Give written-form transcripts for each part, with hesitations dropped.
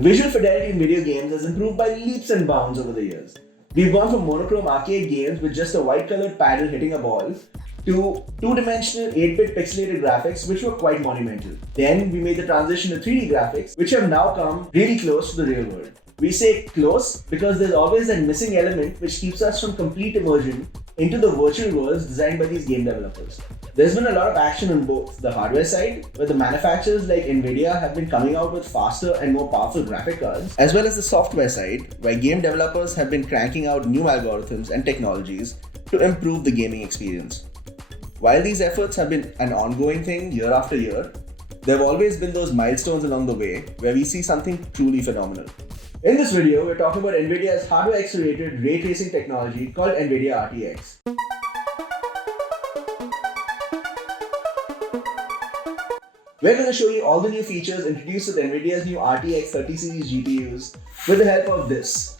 Visual fidelity in video games has improved by leaps and bounds over the years. We've gone from monochrome arcade games with just a white colored paddle hitting a ball to two-dimensional 8-bit pixelated graphics which were quite monumental. Then we made the transition to 3D graphics which have now come really close to the real world. We say close because there's always that missing element which keeps us from complete immersion into the virtual worlds designed by these game developers. There's been a lot of action on both the hardware side, where the manufacturers like Nvidia have been coming out with faster and more powerful graphic cards, as well as the software side, where game developers have been cranking out new algorithms and technologies to improve the gaming experience. While these efforts have been an ongoing thing year after year, there have always been those milestones along the way where we see something truly phenomenal. In this video, we're talking about Nvidia's hardware-accelerated ray tracing technology called Nvidia RTX. We're going to show you all the new features introduced with Nvidia's new RTX 30 series GPUs with the help of this.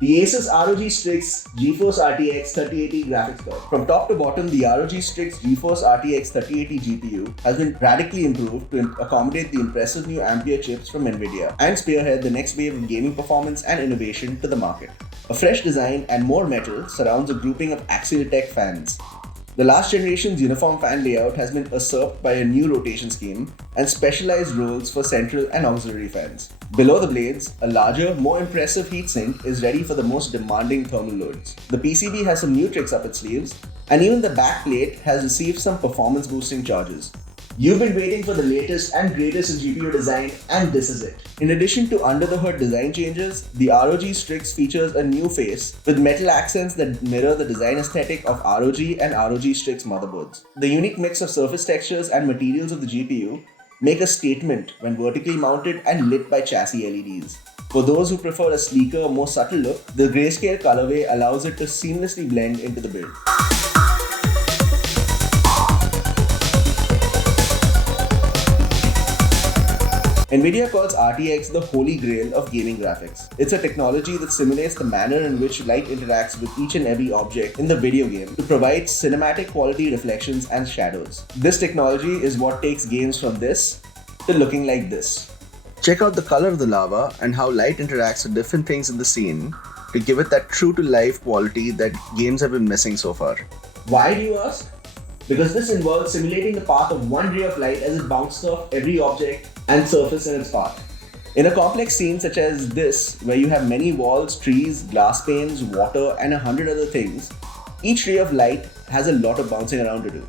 The Asus ROG Strix GeForce RTX 3080 graphics card. From top to bottom, the ROG Strix GeForce RTX 3080 GPU has been radically improved to accommodate the impressive new Ampere chips from Nvidia and spearhead the next wave of gaming performance and innovation to the market. A fresh design and more metal surrounds a grouping of Axiotech fans. The last generation's uniform fan layout has been usurped by a new rotation scheme and specialized roles for central and auxiliary fans. Below the blades, a larger, more impressive heatsink is ready for the most demanding thermal loads. The PCB has some new tricks up its sleeves, and even the back plate has received some performance boosting charges. You've been waiting for the latest and greatest in GPU design, and this is it. In addition to under-the-hood design changes, the ROG Strix features a new face with metal accents that mirror the design aesthetic of ROG and ROG Strix motherboards. The unique mix of surface textures and materials of the GPU make a statement when vertically mounted and lit by chassis LEDs. For those who prefer a sleeker, more subtle look, the grayscale colorway allows it to seamlessly blend into the build. Nvidia calls RTX the holy grail of gaming graphics. It's a technology that simulates the manner in which light interacts with each and every object in the video game to provide cinematic quality reflections and shadows. This technology is what takes games from this to looking like this. Check out the color of the lava and how light interacts with different things in the scene to give it that true-to-life quality that games have been missing so far. Why do you ask? Because this involves simulating the path of one ray of light as it bounces off every object and surface in its path. In a complex scene such as this, where you have many walls, trees, glass panes, water, and 100 other things, each ray of light has a lot of bouncing around to do.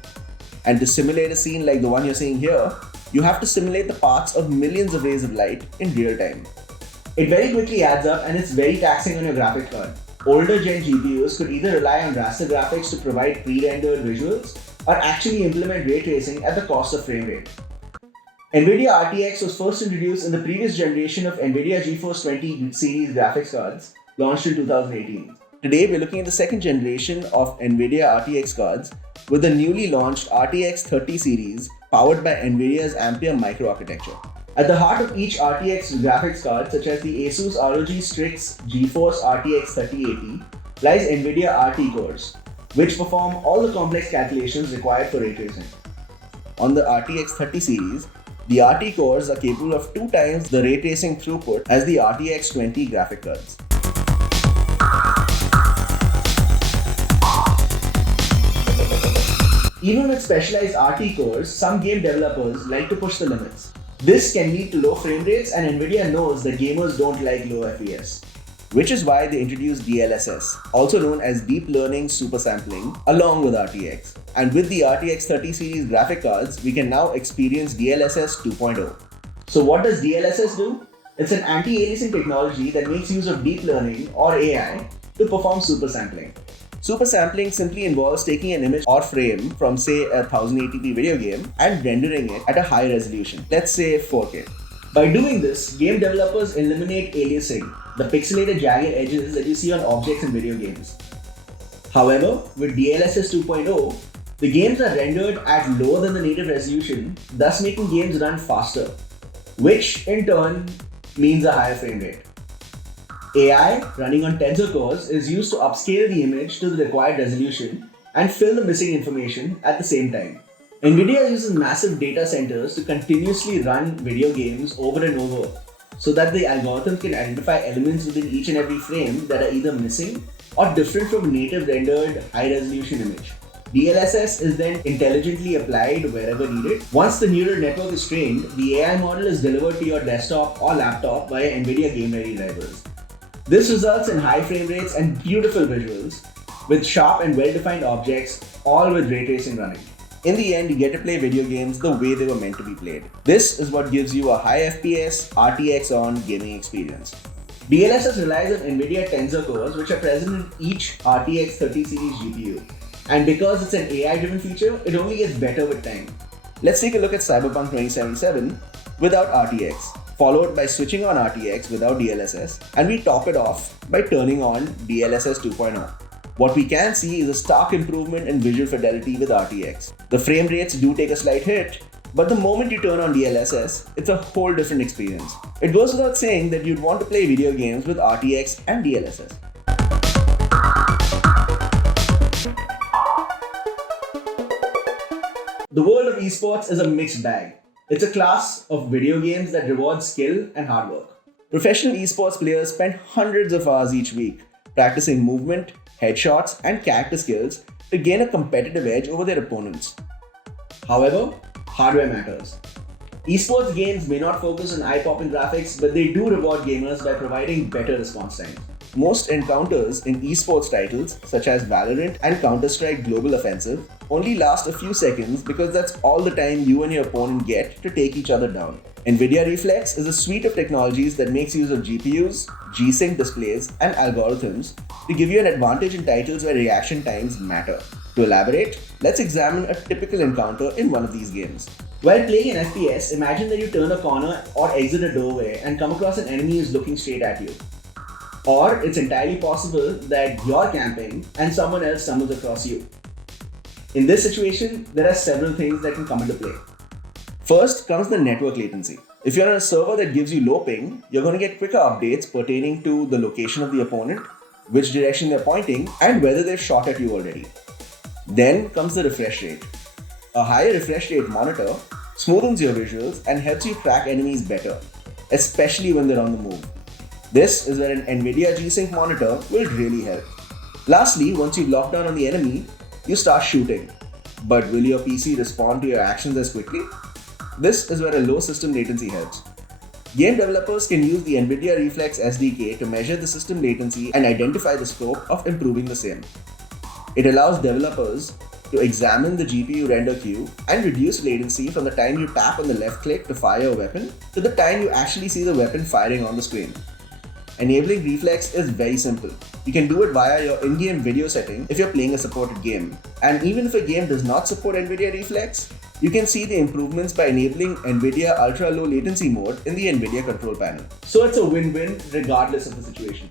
And to simulate a scene like the one you're seeing here, you have to simulate the paths of millions of rays of light in real time. It very quickly adds up, and it's very taxing on your graphics card. Older gen GPUs could either rely on raster graphics to provide pre-rendered visuals or actually implement ray tracing at the cost of frame rate. Nvidia RTX was first introduced in the previous generation of Nvidia GeForce 20 series graphics cards, launched in 2018. Today, we're looking at the second generation of Nvidia RTX cards with the newly launched RTX 30 series powered by Nvidia's Ampere microarchitecture. At the heart of each RTX graphics card, such as the Asus ROG Strix GeForce RTX 3080, lies Nvidia RT cores, which perform all the complex calculations required for ray tracing. On the RTX 30 series, the RT cores are capable of 2 times the ray tracing throughput as the RTX 20 graphic cards. Even with specialized RT cores, some game developers like to push the limits. This can lead to low frame rates, and Nvidia knows that gamers don't like low FPS. Which is why they introduced DLSS, also known as Deep Learning Super Sampling, along with RTX. And with the RTX 30 series graphic cards, we can now experience DLSS 2.0. So what does DLSS do? It's an anti-aliasing technology that makes use of deep learning, or AI, to perform super sampling. Super sampling simply involves taking an image or frame from, say, a 1080p video game and rendering it at a high resolution, let's say 4K. By doing this, game developers eliminate aliasing, the pixelated jagged edges that you see on objects in video games. However, with DLSS 2.0, the games are rendered at lower than the native resolution, thus making games run faster, which in turn means a higher frame rate. AI running on tensor cores is used to upscale the image to the required resolution and fill the missing information at the same time. Nvidia uses massive data centers to continuously run video games over and over, so that the algorithm can identify elements within each and every frame that are either missing or different from native rendered high resolution image. DLSS is then intelligently applied wherever needed. Once the neural network is trained, the AI model is delivered to your desktop or laptop via NVIDIA Game Ready drivers. This results in high frame rates and beautiful visuals with sharp and well-defined objects, all with ray tracing running. In the end, you get to play video games the way they were meant to be played. This is what gives you a high FPS, RTX on gaming experience. DLSS relies on NVIDIA Tensor cores, which are present in each RTX 30 series GPU. And because it's an AI-driven feature, it only gets better with time. Let's take a look at Cyberpunk 2077 without RTX, followed by switching on RTX without DLSS, and we top it off by turning on DLSS 2.0. What we can see is a stark improvement in visual fidelity with RTX. The frame rates do take a slight hit, but the moment you turn on DLSS, it's a whole different experience. It goes without saying that you'd want to play video games with RTX and DLSS. The world of esports is a mixed bag. It's a class of video games that rewards skill and hard work. Professional esports players spend hundreds of hours each week practicing movement, headshots, and character skills to gain a competitive edge over their opponents. However, hardware matters. Esports games may not focus on eye-popping graphics, but they do reward gamers by providing better response times. Most encounters in esports titles, such as Valorant and Counter-Strike Global Offensive, only last a few seconds because that's all the time you and your opponent get to take each other down. NVIDIA Reflex is a suite of technologies that makes use of GPUs, G-Sync displays, and algorithms to give you an advantage in titles where reaction times matter. To elaborate, let's examine a typical encounter in one of these games. While playing an FPS, imagine that you turn a corner or exit a doorway and come across an enemy who's looking straight at you. Or it's entirely possible that you're camping and someone else stumbles across you. In this situation, there are several things that can come into play. First comes the network latency. If you're on a server that gives you low ping, you're going to get quicker updates pertaining to the location of the opponent, which direction they're pointing, and whether they've shot at you already. Then comes the refresh rate. A higher refresh rate monitor smoothens your visuals and helps you track enemies better, especially when they're on the move. This is where an NVIDIA G-Sync monitor will really help. Lastly, once you've locked down on the enemy, you start shooting. But will your PC respond to your actions as quickly? This is where a low system latency helps. Game developers can use the NVIDIA Reflex SDK to measure the system latency and identify the scope of improving the same. It allows developers to examine the GPU render queue and reduce latency from the time you tap on the left click to fire a weapon to the time you actually see the weapon firing on the screen. Enabling Reflex is very simple. You can do it via your in-game video setting if you're playing a supported game. And even if a game does not support NVIDIA Reflex, you can see the improvements by enabling NVIDIA Ultra Low Latency mode in the NVIDIA control panel. So it's a win-win regardless of the situation.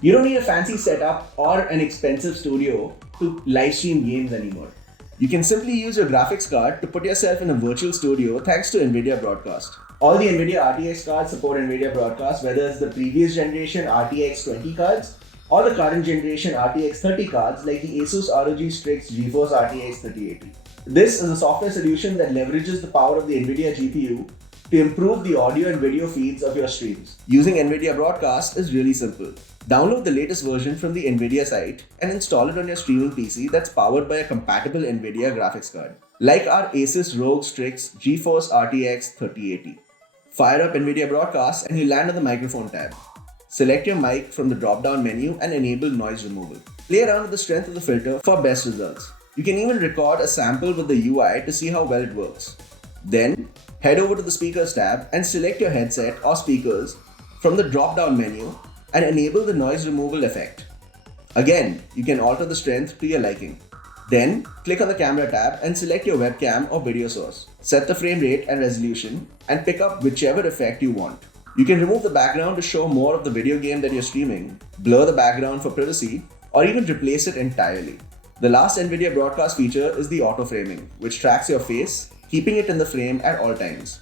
You don't need a fancy setup or an expensive studio to live stream games anymore. You can simply use your graphics card to put yourself in a virtual studio thanks to NVIDIA Broadcast. All the NVIDIA RTX cards support NVIDIA Broadcast, whether it's the previous generation RTX 20 cards or the current generation RTX 30 cards like the Asus ROG Strix GeForce RTX 3080. This is a software solution that leverages the power of the NVIDIA GPU to improve the audio and video feeds of your streams. Using NVIDIA Broadcast is really simple. Download the latest version from the NVIDIA site and install it on your streaming PC that's powered by a compatible NVIDIA graphics card, like our Asus ROG Strix GeForce RTX 3080. Fire up NVIDIA Broadcast and you land on the microphone tab. Select your mic from the drop-down menu and enable noise removal. Play around with the strength of the filter for best results. You can even record a sample with the UI to see how well it works. Then, head over to the Speakers tab and select your headset or speakers from the drop-down menu and enable the noise removal effect. Again, you can alter the strength to your liking. Then, click on the camera tab and select your webcam or video source. Set the frame rate and resolution and pick up whichever effect you want. You can remove the background to show more of the video game that you're streaming, blur the background for privacy, or even replace it entirely. The last NVIDIA Broadcast feature is the auto framing, which tracks your face, keeping it in the frame at all times.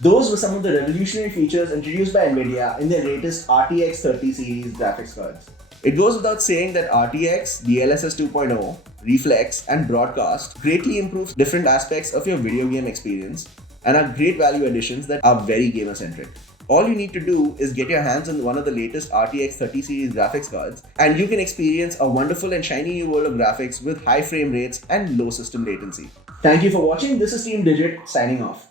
Those were some of the revolutionary features introduced by NVIDIA in their latest RTX 30 series graphics cards. It goes without saying that RTX, DLSS 2.0, Reflex, and Broadcast greatly improve different aspects of your video game experience and are great value additions that are very gamer-centric. All you need to do is get your hands on one of the latest RTX 30 series graphics cards, and you can experience a wonderful and shiny new world of graphics with high frame rates and low system latency. Thank you for watching. This is Team Digit signing off.